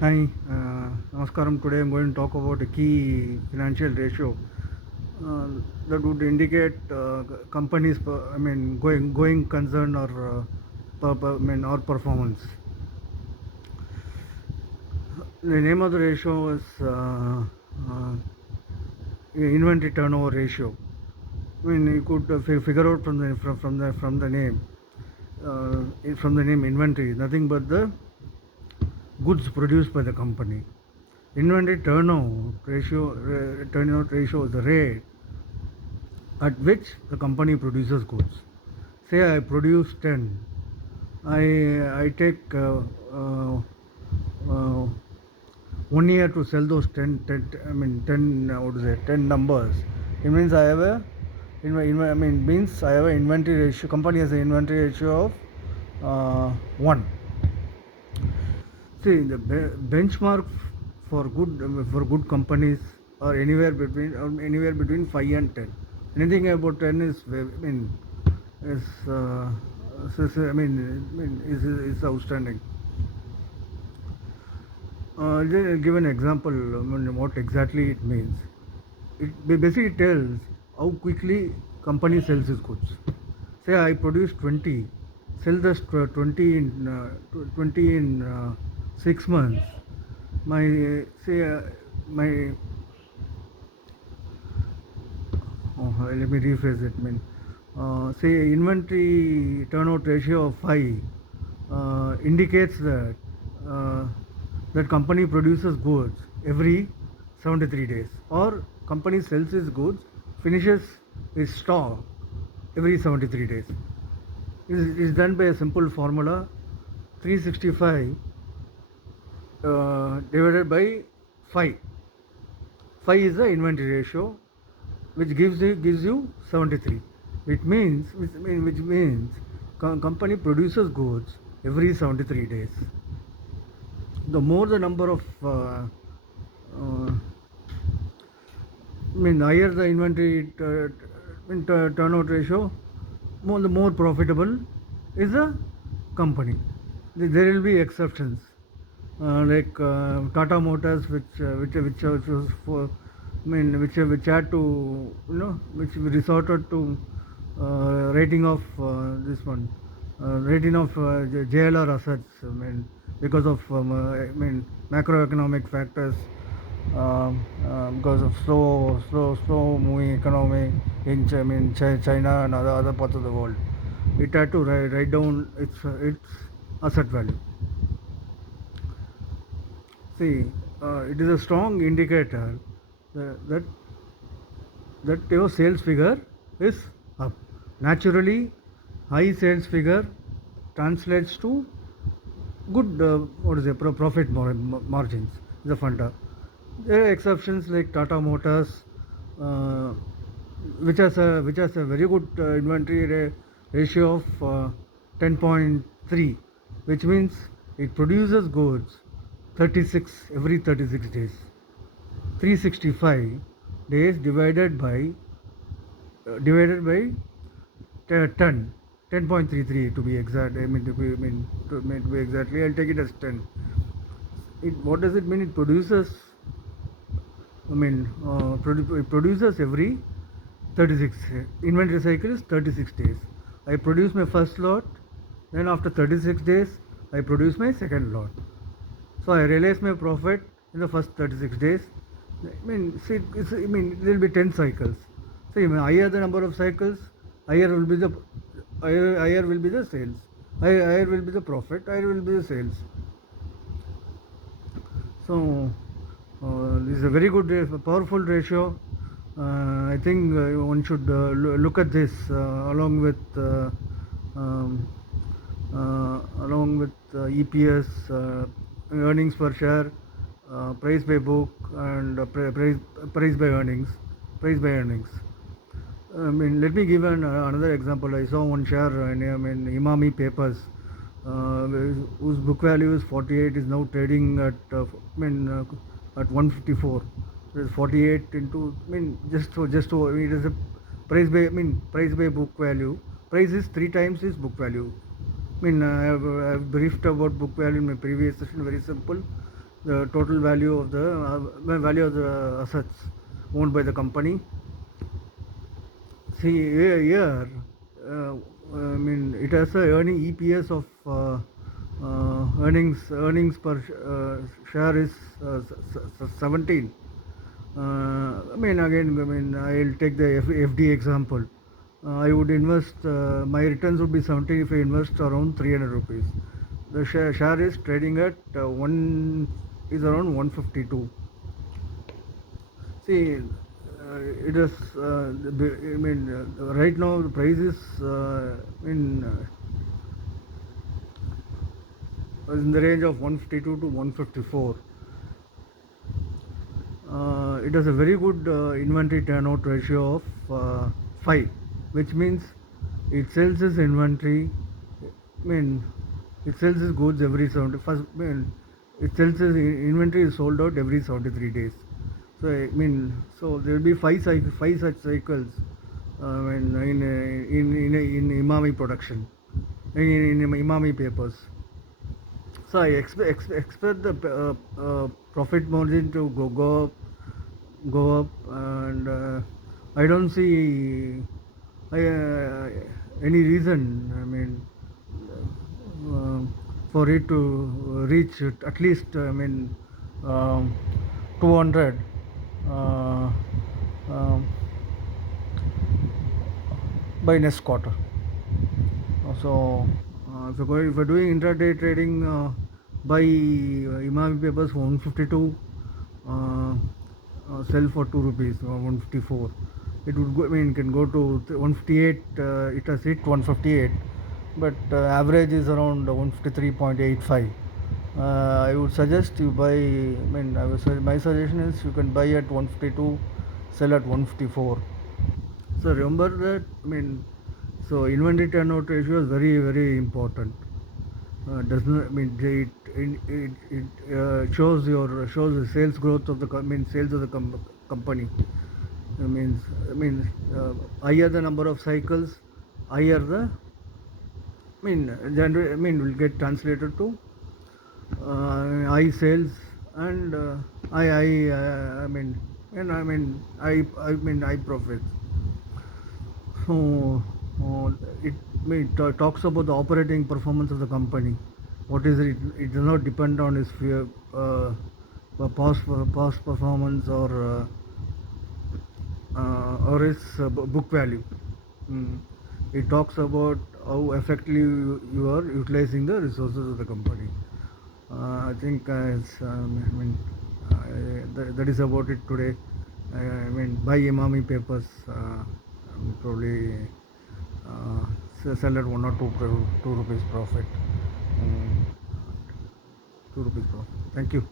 Hi, Namaskaram. Today I'm going to talk about a key financial ratio uh, that would indicate companies, going concern or or performance. The name of the ratio is inventory turnover ratio. I mean, you could figure out from the name, from the name inventory, nothing but the goods produced by the company. Inventory turnover ratio is the rate at which the company produces goods. Say I produce 10, I take uh, 1 year to sell those 10, what is it, 10 numbers. It means I have a, means I have an inventory ratio, company has an inventory ratio of 1. See, the benchmark for good companies are anywhere between 5 and 10. Anything about 10 is is is outstanding. I'll give an example. What exactly it means. It basically tells how quickly company sells its goods. Say I produce 20, sell this 20 in 6 months. My say my let me rephrase it. Say inventory turnover ratio of 5 indicates uh, that company produces goods every 73 days, or company sells its goods, finishes its stock every 73 days. Is done by a simple formula: 365 divided by 5. 5 is the inventory ratio, which gives you 73. Which means company produces goods every 73 days. The more the number of higher the inventory turnover ratio, the more profitable is the company. There will be exceptions, like Tata Motors, which was for, which had to, which resorted to rating of rating of JLR assets. Because of macroeconomic factors, because of slow moving economy in China and other parts of the world. It had to write down its asset value. See, it is a strong indicator that your sales figure is up. Naturally, high sales figure translates to good profit margins. The funda. There are exceptions like Tata Motors, uh, which has a very good inventory ratio of 10.3, which means it produces goods 36 every 36 days. 365 days divided by 10.33 to be exact. To be exactly, I'll take it as 10. What does it mean? It produces. It produces every 36. Inventory cycle is 36 days. I produce my first lot, then after 36 days, I produce my second lot. So I realize my profit in the first 36 days. There will be 10 cycles. So higher the number of cycles, higher will be the higher will be the sales. Higher will be the profit. Higher will be the sales. So this is a very good, powerful ratio. I think one should look at this um, EPS, earnings per share, price by book, and price by earnings, price by earnings. Let me give another example. I saw one share in Imami Papers, uh, whose book value is 48, is now trading at at 154. It is 48 into, it is a price by book value. Price is 3 times his book value. I have briefed about book value in my previous session. Very simple. the total value of the assets owned by the company. See here, I mean it has a earning EPS of earnings per share is 17. I mean again, I mean I'll take the FD example. I would invest, my returns would be 17 if I invest around 300 rupees. The share is trading at one is around 152. See, it is. I mean, right now the price is in the range of 152 to 154. It has a very good inventory turnout ratio of 5, which means it sells its inventory. I mean, it sells its goods every 70. First, I mean, it sells its inventory is sold out every 73 days. So I mean, so there will be five such cycles. In Imami production, in Imami papers. So I expect the profit margin to go up, and I don't see any reason. I mean, for it to reach at least, I mean, 200. Uh, um, by next quarter. So, if you're doing intraday trading, buy Imami papers for 152, sell for 2 rupees or 154. It would go, I mean, it can go to 158. It has hit 158, but average is around 153.85. I would suggest you buy. I mean, my suggestion is you can buy at 152, sell at 154. So remember that, I mean, so inventory turnover ratio is very, very important. Does not, I mean, it shows the sales growth of the sales of the company. Higher the number of cycles, higher the, will get translated to high sales and high profits. So it talks about the operating performance of the company. What is it? It does not depend on its past performance or its book value. Mm. It talks about how effectively you are utilizing the resources of the company. I think that is about it today. Buy Imami papers. Probably sell at 1 or 2 rupees profit. 2 rupees profit. Thank you.